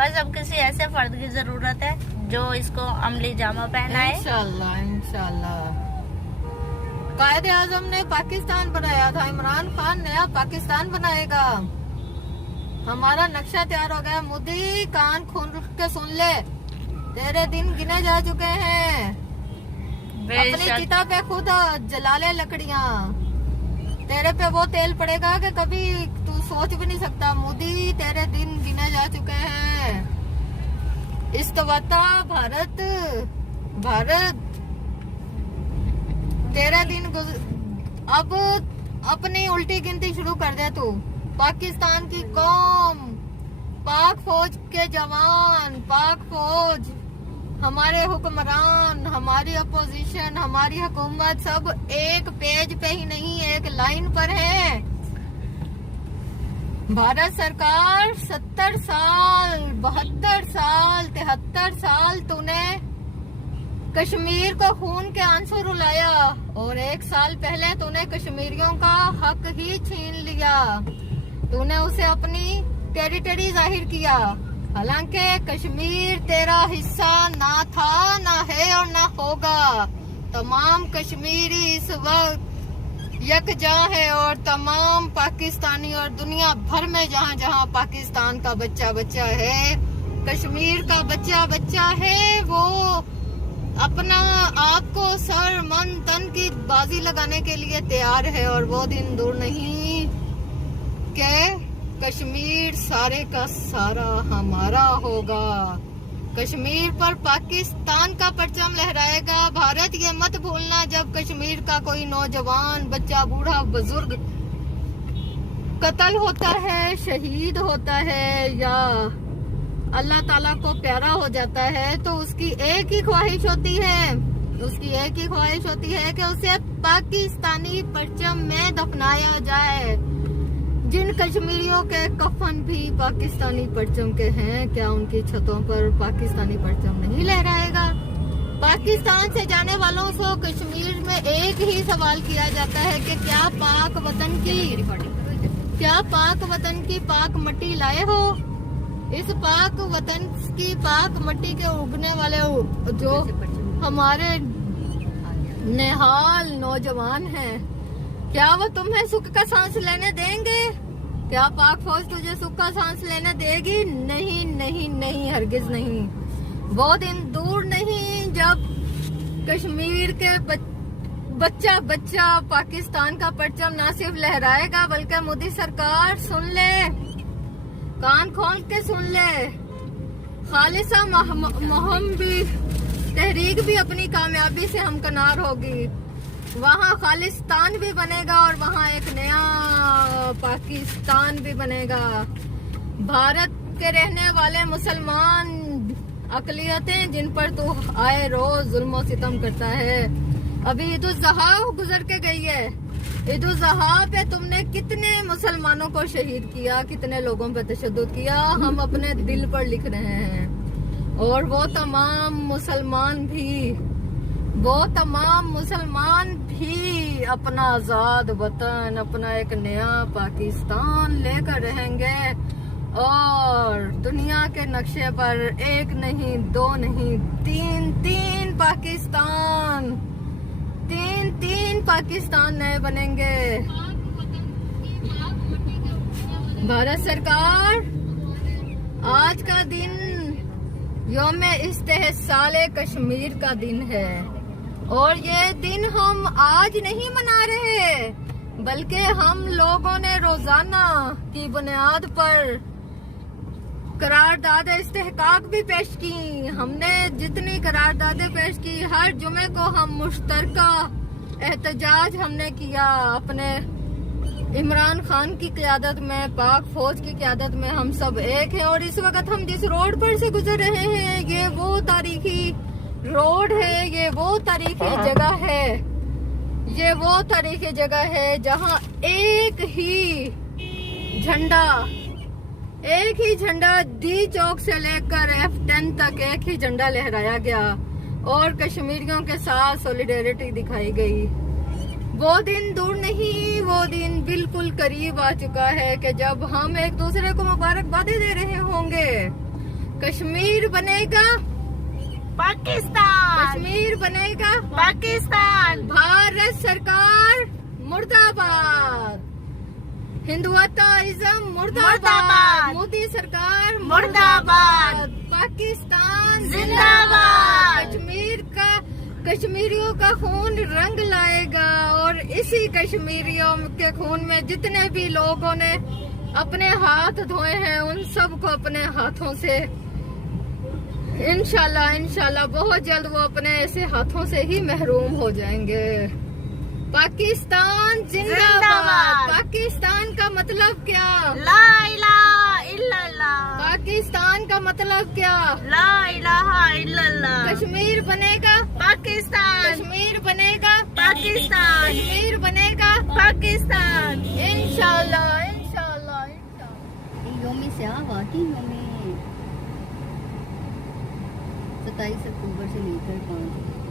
बस अब किसी ऐसे फर्द की जरूरत है जो इसको अमली जामा पहनाए। इंशाल्लाह इंशाल्लाह। कायदे आजम ने पाकिस्तान बनाया था, इमरान खान नया पाकिस्तान बनाएगा। हमारा नक्शा तैयार हो गया। मोदी कान खोल के सुन ले, तेरे दिन गिने जा चुके हैं। अपनी चिता पे खुद जला ले लकड़ियाँ, तेरे पे वो तेल पड़ेगा कि कभी तू सोच भी नहीं सकता। मोदी तेरे दिन गिने जा चुके हैं। इस्तवाता भारत भारत तेरा दिन अब अपनी उल्टी गिनती शुरू कर दे तू। पाकिस्तान की कौम, पाक फौज के जवान, पाक फौज, हमारे हुक्मरान, हमारी अपोजिशन, हमारी हुकूमत सब एक पेज पे ही नहीं एक लाइन पर है। भारत सरकार 70 साल 72 साल 73 साल तूने कश्मीर को खून के आंसू रुलाया और 1 साल पहले तूने कश्मीरियों का हक ही छीन लिया। तूने उसे अपनी टेरिटरी जाहिर किया, हालांकि कश्मीर तेरा हिस्सा ना था, ना है और ना होगा। तमाम कश्मीरी इस वक्त यकजां है और तमाम पाकिस्तानी और दुनिया भर में जहाँ जहाँ पाकिस्तान का बच्चा बच्चा है, कश्मीर का बच्चा बच्चा है, वो अपना आपको सर मन तन की बाजी लगाने के लिए तैयार है। और वो दिन दूर नहीं कि कश्मीर सारे का सारा हमारा होगा। कश्मीर पर पाकिस्तान का परचम लहराएगा भारत। ये मत भूलना, जब कश्मीर का कोई नौजवान, बच्चा, बूढ़ा, बुजुर्ग कत्ल होता है, शहीद होता है या अल्लाह ताला को प्यारा हो जाता है, तो उसकी एक ही ख्वाहिश होती है, कि उसे पाकिस्तानी परचम में दफनाया जाए। जिन कश्मीरियों के कफन भी पाकिस्तानी परचम के हैं, क्या उनकी छतों पर पाकिस्तानी परचम नहीं लहराएगा? पाकिस्तान से जाने वालों को कश्मीर में एक ही सवाल किया जाता है कि क्या पाक वतन की पाक मट्टी लाए हो? इस पाक वतन की पाक मट्टी के उगने वाले जो हमारे निहाल नौजवान हैं, क्या वो तुम्हें सुख का सांस लेने देंगे? क्या पाक फौज तुझे सुख का सांस लेने देगी? नहीं नहीं नहीं, हरगिज नहीं। वो दिन दूर नहीं जब कश्मीर के बच्चा बच्चा पाकिस्तान का परचम ना सिर्फ लहराएगा बल्कि मोदी सरकार सुन ले, कान खोल के सुन ले, खालिसा मुहिम भी, तहरीक भी अपनी कामयाबी से हमकनार होगी। वहाँ खालिस्तान भी बनेगा और वहाँ एक नया पाकिस्तान भी बनेगा। भारत के रहने वाले मुसलमान अकलियतें जिन पर तू आए रोज जुल्म सितम करता है, अभी ईद उल ज़ुहा गुजर के गई है। ईद उल ज़ुहा पे तुमने कितने मुसलमानों को शहीद किया, कितने लोगों पे तशद्दुद किया, हम अपने दिल पर लिख रहे हैं। और वो तमाम मुसलमान भी अपना आजाद वतन, अपना एक नया पाकिस्तान लेकर रहेंगे और दुनिया के नक्शे पर एक नहीं, दो नहीं, तीन पाकिस्तान नए बनेंगे। भारत सरकार, आज का दिन यौम इस्तेहसाल कश्मीर का दिन है और ये दिन हम आज नहीं मना रहे, बल्कि हम लोगों ने रोजाना की बुनियाद पर करारदाद इस्तेहकाक भी पेश की। हमने जितनी करारदादें पेश की, हर जुमे को हम मुश्तरका एहतजाज हमने किया अपने इमरान खान की क़यादत में, पाक फौज की क़यादत में। हम सब एक हैं और इस वक्त हम जिस रोड पर से गुजर रहे हैं, ये वो तारीखी रोड है, ये वो तारीखी जगह है जहाँ एक ही झंडा डी चौक से लेकर F10 तक एक ही झंडा लहराया गया और कश्मीरियों के साथ सॉलिडेरिटी दिखाई गई। वो दिन दूर नहीं, वो दिन बिल्कुल करीब आ चुका है कि जब हम एक दूसरे को मुबारकबादी दे रहे होंगे। कश्मीर बनेगा, पाकिस्तान, कश्मीर बनेगा पाकिस्तान, भारत सरकार मुर्दाबाद, हिंदुत्वाइज्म मुर्दाबाद, मुर्दाबाद, मोदी सरकार मुर्दाबाद, पाकिस्तान जिंदाबाद। कश्मीरियों का खून रंग लाएगा और इसी कश्मीरियों के खून में जितने भी लोगों ने अपने हाथ धोए हैं उन सबको अपने हाथों से इंशाल्लाह इंशाल्लाह बहुत जल्द वो अपने ऐसे हाथों से ही महरूम हो जाएंगे। पाकिस्तान जिंदाबाद। जिंदाबाद। पाकिस्तान का मतलब क्या? ला इलाहा इल्लल्लाह, पाकिस्तान का मतलब क्या? ला इलाहा इल्लल्लाह, कश्मीर बनेगा, पाकिस्तान, कश्मीर बनेगा, पाकिस्तान, कश्मीर बनेगा पाकिस्तान। इंशाल्लाह इंशाल्लाह इंशाल्लाह। योमी से वाकई योमी 27 अक्टूबर से लेकर 5